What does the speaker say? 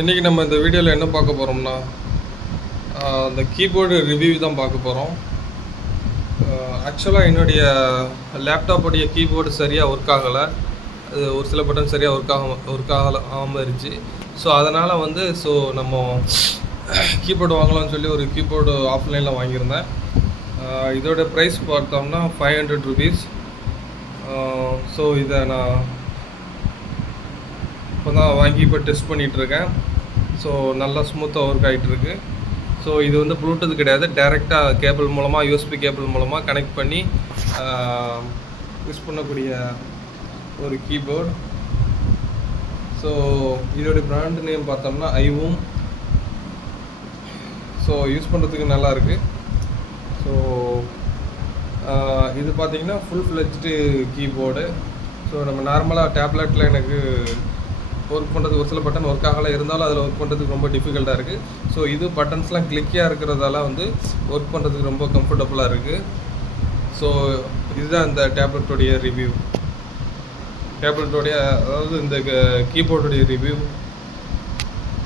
இன்றைக்கி நம்ம இந்த வீடியோவில் என்ன பார்க்க போகிறோம்னா அந்த கீபோர்டு ரிவ்யூ தான் பார்க்க போகிறோம். ஆக்சுவலாக என்னுடைய லேப்டாப்புடைய கீபோர்டு சரியாக ஒர்க் ஆகலை. அது ஒரு சில பட்டன் சரியாக ஒர்க் ஆகாமல் இருந்துச்சு. ஸோ அதனால் நம்ம கீபோர்டு வாங்கலாம்னு சொல்லி ஒரு கீபோர்டு ஆஃப்லைனில் வாங்கியிருந்தேன். இதோட ப்ரைஸ் பார்த்தோம்னா 500 rupees. ஸோ இதை நான் இப்போ தான் வாங்கி இப்போ டெஸ்ட் பண்ணிகிட்ருக்கேன். ஸோ நல்லா ஸ்மூத்தாக ஒர்க் ஆகிட்டுருக்கு. ஸோ இது ப்ளூடூத் கிடையாது, டைரெக்டாக கேபிள் மூலமாக யூஎஸ்பி கேபிள் மூலமாக கனெக்ட் பண்ணி யூஸ் பண்ணக்கூடிய ஒரு கீபோர்டு. ஸோ இதோடைய பிராண்ட் நேம் பார்த்தோம்னா ஐவூம். ஸோ யூஸ் பண்ணுறதுக்கு நல்லாயிருக்கு. ஸோ இது பார்த்திங்கன்னா ஃபுல் ஃப்ளெஜ்டு கீபோர்டு. ஸோ நம்ம நார்மலாக டேப்லெட்டில் எனக்கு ஒர்க் பண்ணுறதுக்கு ஒரு சில பட்டன் ஒர்க் ஆகலை, இருந்தாலும் அதில் ஒர்க் பண்ணுறதுக்கு ரொம்ப டிஃபிகல்ட்டாக இருக்குது. ஸோ இது பட்டன்ஸ்லாம் கிளிக்கியாக இருக்கிறதால ஒர்க் பண்ணுறதுக்கு ரொம்ப கம்ஃபர்டபுளாக இருக்குது. ஸோ இதுதான் இந்த டேப்லெட்டோடைய ரிவ்யூ, அதாவது இந்த கீபோர்டுடைய ரிவ்யூ.